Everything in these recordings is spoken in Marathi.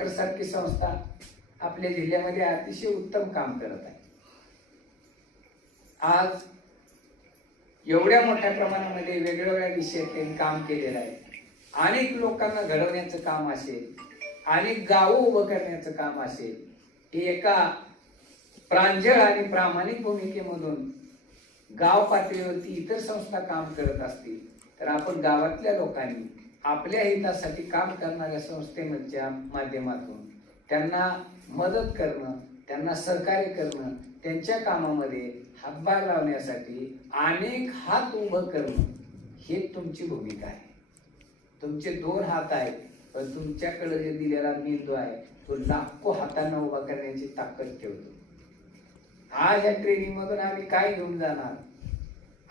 वॉटर सारखी संस्था आपल्या जिल्ह्यामध्ये अतिशय उत्तम काम करत आहे. आज एवढ्या मोठ्या प्रमाणामध्ये वेगवेगळ्या विषयात त्यांनी काम केलेलं आहे. अनेक लोकांना घडवण्याचं काम असेल, अनेक गावं उभं करण्याचं काम असेल, हे एका प्रांजळ आणि प्रामाणिक भूमिकेमधून गाव पातळीवरती इतर संस्था काम करत असतील तर आपण गावातल्या लोकांनी आपल्या हितासाठी काम करणाऱ्या संस्थेच्या माध्यमातून त्यांना मदत करणं, त्यांना सहकार्य करणं, त्यांच्या कामामध्ये हातभार लावण्यासाठी अनेक हात उभं करणं हे तुमची भूमिका आहे. तुमचे 2 हात आहेत, पण तुमच्याकडे जे दिलेला मेंदू आहे तो लाखो हातांना उभा करण्याची ताकद ठेवतो. आज या ट्रेनिंग मधून आम्ही काय घेऊन जाणार,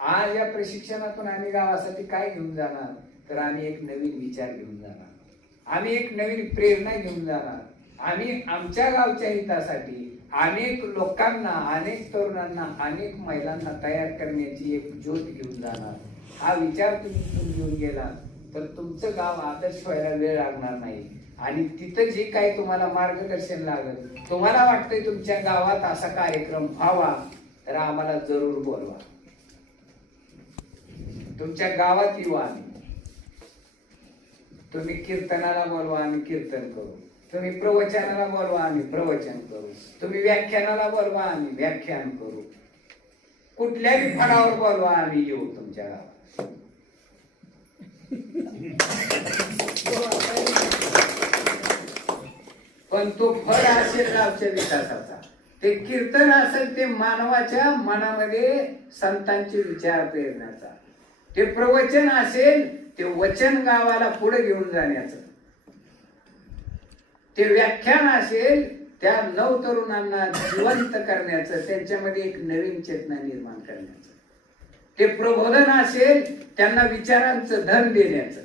आज या प्रशिक्षणातून आम्ही गावासाठी काय घेऊन जाणार, तर आम्ही एक नवीन विचार घेऊन जाणार, आम्ही एक नवीन प्रेरणा घेऊन जाणार. आम्ही आमच्या गावच्या हितासाठी अनेक लोकांना, अनेक तरुणांना, अनेक महिलांना तयार करण्याची एक ज्योत घेऊन जाणार. हा विचार तुम्ही घेऊन गेला तर तुमचं गाव आदर्श व्हायला वेळ लागणार नाही. आणि तिथं जे काही तुम्हाला मार्गदर्शन लागेल, तुम्हाला वाटतंय तुमच्या गावात असा कार्यक्रम व्हावा, तर आम्हाला जरूर बोलवा. तुमच्या गावात येऊ आम्ही. तुम्ही कीर्तनाला बोलवा, आम्ही कीर्तन करू. तुम्ही प्रवचनाला बोलवा, आम्ही प्रवचन करू. तुम्ही व्याख्यानाला बोलवा, आम्ही व्याख्यान करू. कुठल्याही फळावर बोलवा, आम्ही येऊ तुमच्या गावात. पण तो फळ असेल गावच्या विकासाचा, ते कीर्तन असेल ते मानवाच्या मनामध्ये संतांचे विचार प्रेरण्याचा, ते प्रवचन असेल ते वचन गावाला पुढे घेऊन जाण्याचं, ते व्याख्यान असेल त्या नवतरुणांना जिवंत करण्याचं, त्यांच्यामध्ये एक नवीन चेतना निर्माण करण्याचं, ते प्रबोधन असेल त्यांना विचारांचं धन देण्याचं,